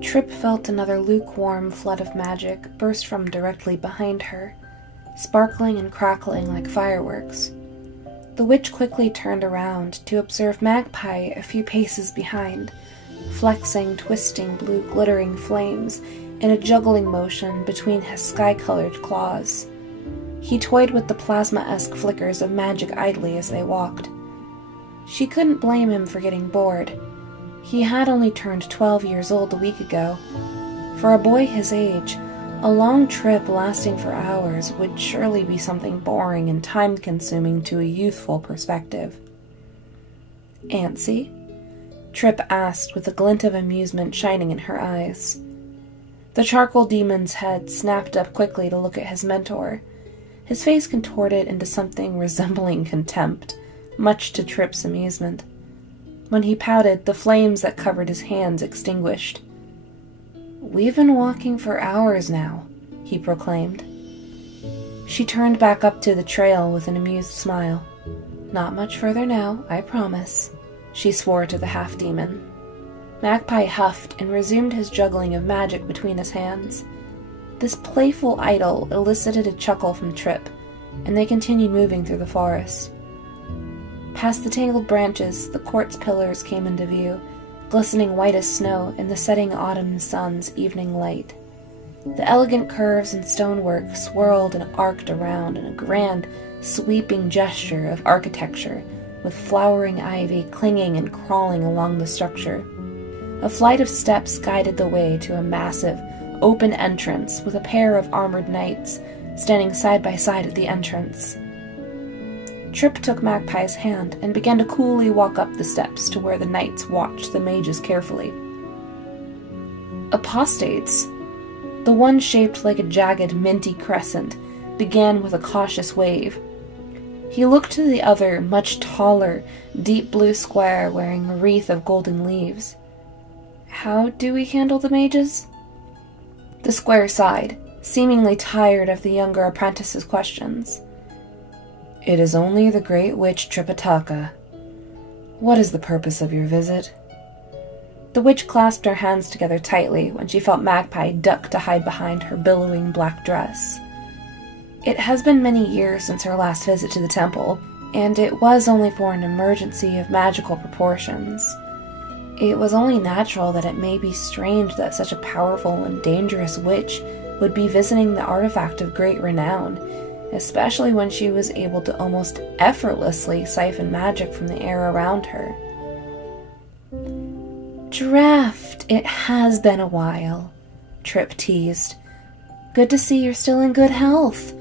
Trip felt another lukewarm flood of magic burst from directly behind her, sparkling and crackling like fireworks. The witch quickly turned around to observe Magpie a few paces behind, flexing, twisting blue glittering flames in a juggling motion between his sky-colored claws. He toyed with the plasma-esque flickers of magic idly as they walked. She couldn't blame him for getting bored. He had only turned 12 years old a week ago. For a boy his age, a long trip lasting for hours would surely be something boring and time-consuming to a youthful perspective. "Antsy?" Trip asked with a glint of amusement shining in her eyes. The charcoal demon's head snapped up quickly to look at his mentor, his face contorted into something resembling contempt, much to Trip's amusement. When he pouted, the flames that covered his hands extinguished. "We've been walking for hours now," he proclaimed. She turned back up to the trail with an amused smile. "Not much further now, I promise," she swore to the half-demon. Magpie huffed and resumed his juggling of magic between his hands. This playful idol elicited a chuckle from Trip, and they continued moving through the forest. Past the tangled branches, the quartz pillars came into view, glistening white as snow in the setting autumn sun's evening light. The elegant curves and stonework swirled and arced around in a grand, sweeping gesture of architecture, with flowering ivy clinging and crawling along the structure. A flight of steps guided the way to a massive, open entrance with a pair of armored knights standing side by side at the entrance. Trip took Magpie's hand and began to coolly walk up the steps to where the knights watched the mages carefully. Apostates, the one shaped like a jagged, minty crescent, began with a cautious wave. He looked to the other, much taller, deep blue square wearing a wreath of golden leaves. "How do we handle the mages?" The square sighed, seemingly tired of the younger apprentice's questions. "It is only the great witch Tripitaka. What is the purpose of your visit?" The witch clasped her hands together tightly when she felt Magpie duck to hide behind her billowing black dress. It has been many years since her last visit to the temple, and it was only for an emergency of magical proportions. It was only natural that it may be strange that such a powerful and dangerous witch would be visiting the artifact of great renown, especially when she was able to almost effortlessly siphon magic from the air around her. "Draft, it has been a while," Trip teased. "Good to see you're still in good health.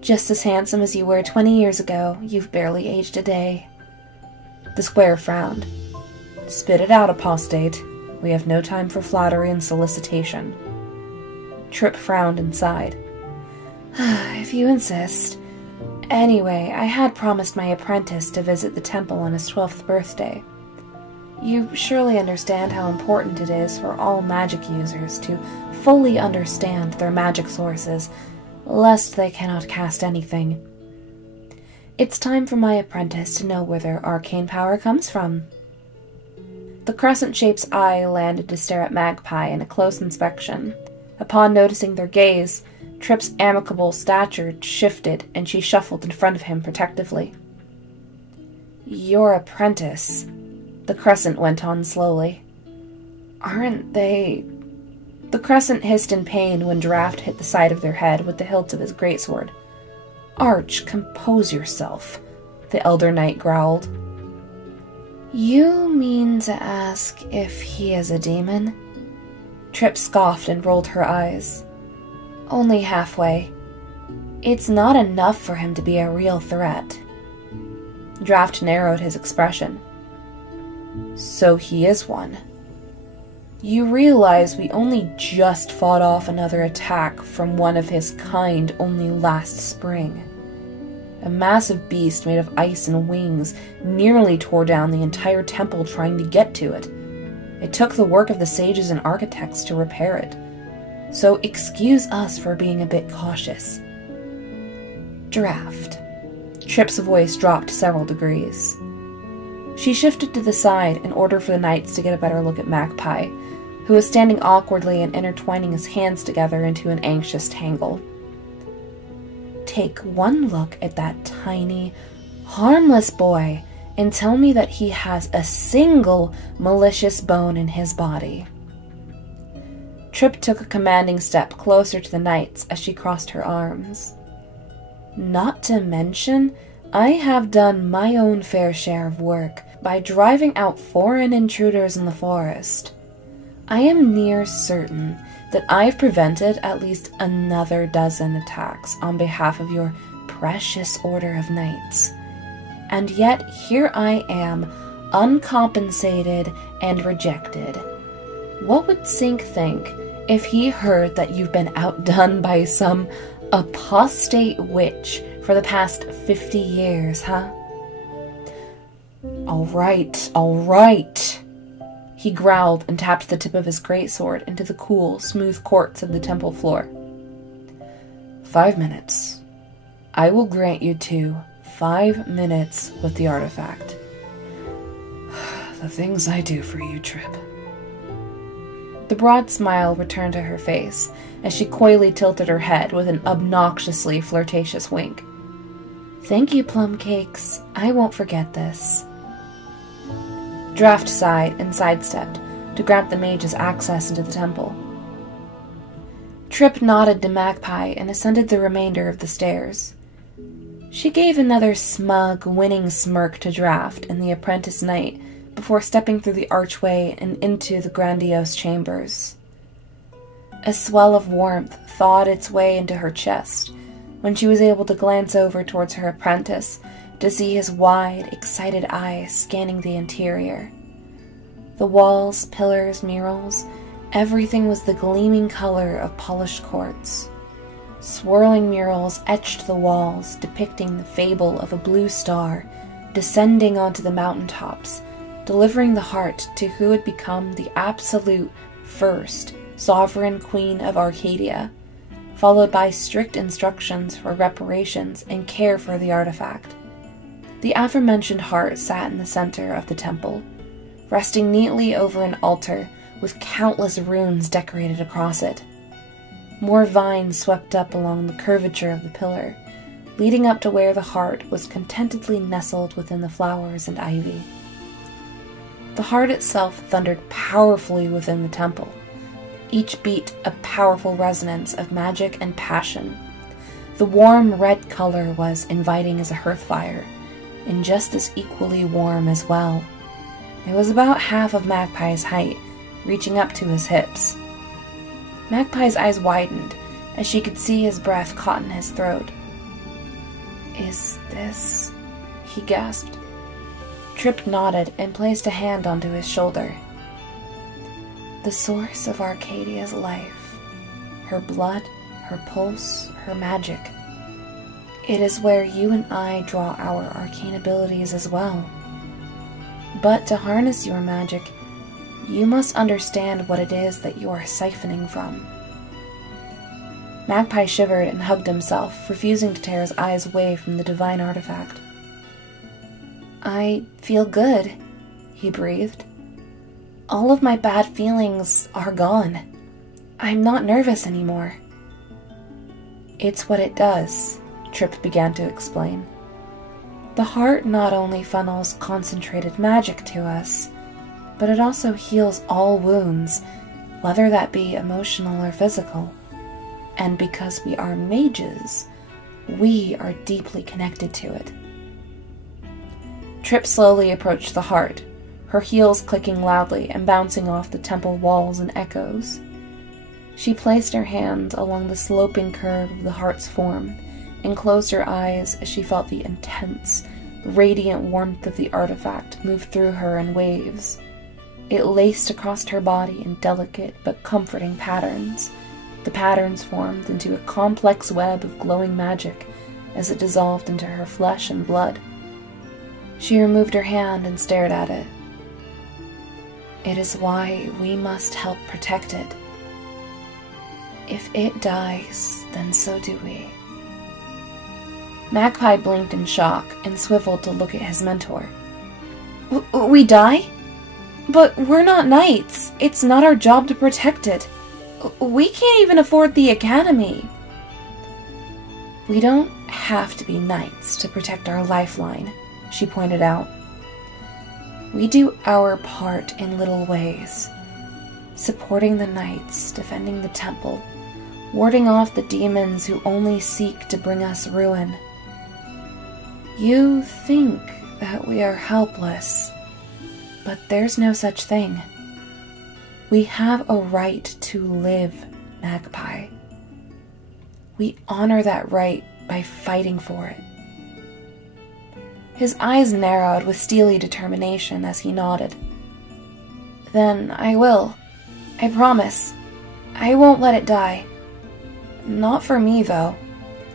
Just as handsome as you were 20 years ago. You've barely aged a day." The square frowned. "Spit it out, apostate. We have no time for flattery and solicitation." Trip frowned and sighed. "If you insist. Anyway, I had promised my apprentice to visit the temple on his 12th birthday. You surely understand how important it is for all magic users to fully understand their magic sources, lest they cannot cast anything. It's time for my apprentice to know where their arcane power comes from." The crescent-shape's eye landed to stare at Magpie in a close inspection. Upon noticing their gaze, Trip's amicable stature shifted, and she shuffled in front of him protectively. "Your apprentice," the crescent went on slowly. "Aren't they—" The crescent hissed in pain when Draft hit the side of their head with the hilt of his greatsword. "Arch, compose yourself," the elder knight growled. "You mean to ask if he is a demon?" Trip scoffed and rolled her eyes. "Only halfway. It's not enough for him to be a real threat." Draft narrowed his expression. "So he is one. You realize we only just fought off another attack from one of his kind only last spring. A massive beast made of ice and wings nearly tore down the entire temple trying to get to it. It took the work of the sages and architects to repair it. So excuse us for being a bit cautious." "Draft." Trip's voice dropped several degrees. She shifted to the side in order for the knights to get a better look at Magpie, who was standing awkwardly and intertwining his hands together into an anxious tangle. "Take one look at that tiny, harmless boy and tell me that he has a single malicious bone in his body." Trip took a commanding step closer to the knights as she crossed her arms. "Not to mention, I have done my own fair share of work by driving out foreign intruders in the forest. I am near certain that I've prevented at least another dozen attacks on behalf of your precious Order of Knights. And yet here I am, uncompensated and rejected. What would Sink think if he heard that you've been outdone by some apostate witch for the past 50 years, huh?" All right, he growled and tapped the tip of his greatsword into the cool, smooth quartz of the temple floor. 5 minutes. I will grant you 5 minutes with the artifact. The things I do for you, Trip. The broad smile returned to her face as she coyly tilted her head with an obnoxiously flirtatious wink. "Thank you, plum cakes. I won't forget this." Draft sighed and sidestepped to grant the mages access into the temple. Trip nodded to Magpie and ascended the remainder of the stairs. She gave another smug, winning smirk to Draft and the apprentice knight before stepping through the archway and into the grandiose chambers. A swell of warmth thawed its way into her chest when she was able to glance over towards her apprentice to see his wide, excited eyes scanning the interior. The walls, pillars, murals, everything was the gleaming color of polished quartz. Swirling murals etched the walls, depicting the fable of a blue star descending onto the mountaintops, delivering the heart to who had become the absolute first sovereign queen of Arcadia, followed by strict instructions for reparations and care for the artifact. The aforementioned heart sat in the center of the temple, resting neatly over an altar with countless runes decorated across it. More vines swept up along the curvature of the pillar, leading up to where the heart was contentedly nestled within the flowers and ivy. The heart itself thundered powerfully within the temple, each beat a powerful resonance of magic and passion. The warm red color was inviting as a hearth fire, and just as equally warm as well. It was about half of Magpie's height, reaching up to his hips. Magpie's eyes widened as she could see his breath caught in his throat. "Is this?" he gasped. Trip nodded and placed a hand onto his shoulder. "The source of Arcadia's life, her blood, her pulse, her magic. It is where you and I draw our arcane abilities as well. But to harness your magic, you must understand what it is that you are siphoning from." Magpie shivered and hugged himself, refusing to tear his eyes away from the divine artifact. "I feel good," he breathed. "All of my bad feelings are gone. I'm not nervous anymore." "It's what it does," Trip began to explain. "The heart not only funnels concentrated magic to us, but it also heals all wounds, whether that be emotional or physical. And because we are mages, we are deeply connected to it." Trip slowly approached the heart, her heels clicking loudly and bouncing off the temple walls in echoes. She placed her hand along the sloping curve of the heart's form and closed her eyes as she felt the intense, radiant warmth of the artifact move through her in waves. It laced across her body in delicate but comforting patterns. The patterns formed into a complex web of glowing magic as it dissolved into her flesh and blood. She removed her hand and stared at it. "It is why we must help protect it. If it dies, then so do we." Magpie blinked in shock and swiveled to look at his mentor. We die?" But we're not knights. It's not our job to protect it. We can't even afford the academy. We don't have to be knights to protect our lifeline, she pointed out. We do our part in little ways. Supporting the knights, defending the temple, warding off the demons who only seek to bring us ruin. You think that we are helpless, but there's no such thing. We have a right to live, Magpie. We honor that right by fighting for it. His eyes narrowed with steely determination as he nodded. Then I will. I promise. I won't let it die. Not for me, though.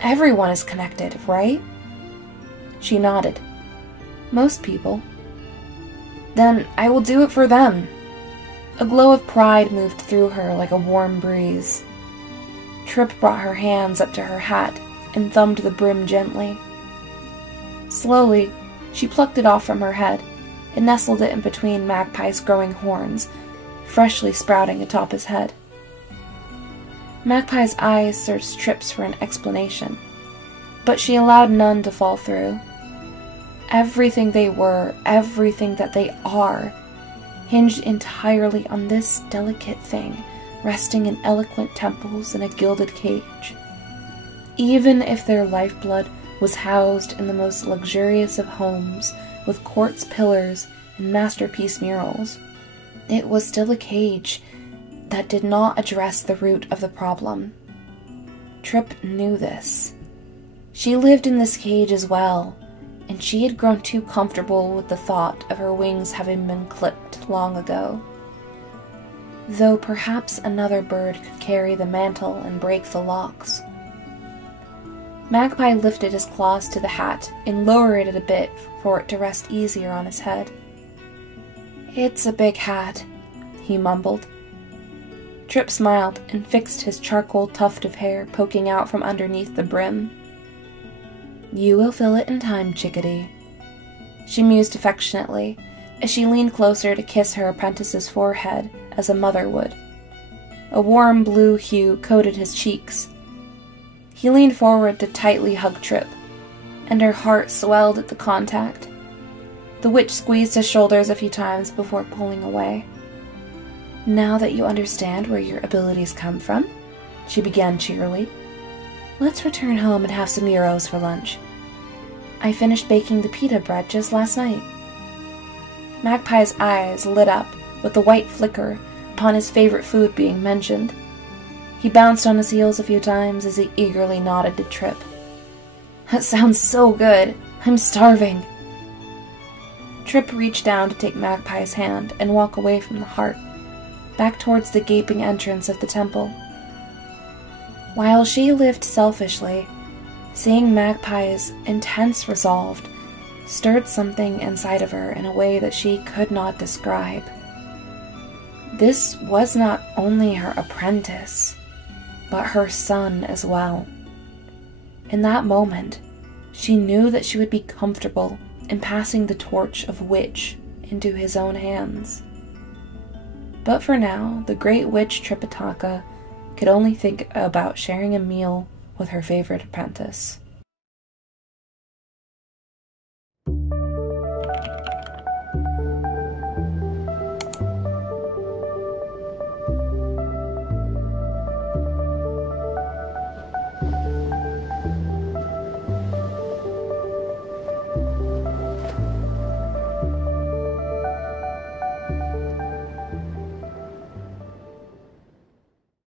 Everyone is connected, right? She nodded. Most people. Then I will do it for them. A glow of pride moved through her like a warm breeze. Trip brought her hands up to her hat and thumbed the brim gently. Slowly, she plucked it off from her head and nestled it in between Magpie's growing horns, freshly sprouting atop his head. Magpie's eyes searched Trip's for an explanation, but she allowed none to fall through. Everything they were, everything that they are, hinged entirely on this delicate thing resting in eloquent temples in a gilded cage. Even if their lifeblood was housed in the most luxurious of homes with quartz pillars and masterpiece murals, it was still a cage that did not address the root of the problem. Trip knew this. She lived in this cage as well, and she had grown too comfortable with the thought of her wings having been clipped long ago. Though perhaps another bird could carry the mantle and break the locks. Magpie lifted his claws to the hat and lowered it a bit for it to rest easier on his head. "It's a big hat," he mumbled. Trip smiled and fixed his charcoal tuft of hair poking out from underneath the brim. "You will fill it in time, chickadee," she mused affectionately as she leaned closer to kiss her apprentice's forehead as a mother would. A warm blue hue coated his cheeks. He leaned forward to tightly hug Trip, and her heart swelled at the contact. The witch squeezed his shoulders a few times before pulling away. "Now that you understand where your abilities come from," she began cheerily, "let's return home and have some gyros for lunch. I finished baking the pita bread just last night." Magpie's eyes lit up with the white flicker upon his favorite food being mentioned. He bounced on his heels a few times as he eagerly nodded to Trip. "That sounds so good. I'm starving." Trip reached down to take Magpie's hand and walk away from the heart, back towards the gaping entrance of the temple. While she lived selfishly, seeing Magpie's intense resolve stirred something inside of her in a way that she could not describe. This was not only her apprentice, but her son as well. In that moment, she knew that she would be comfortable in passing the torch of witch into his own hands. But for now, the great witch Tripitaka could only think about sharing a meal with her favorite apprentice.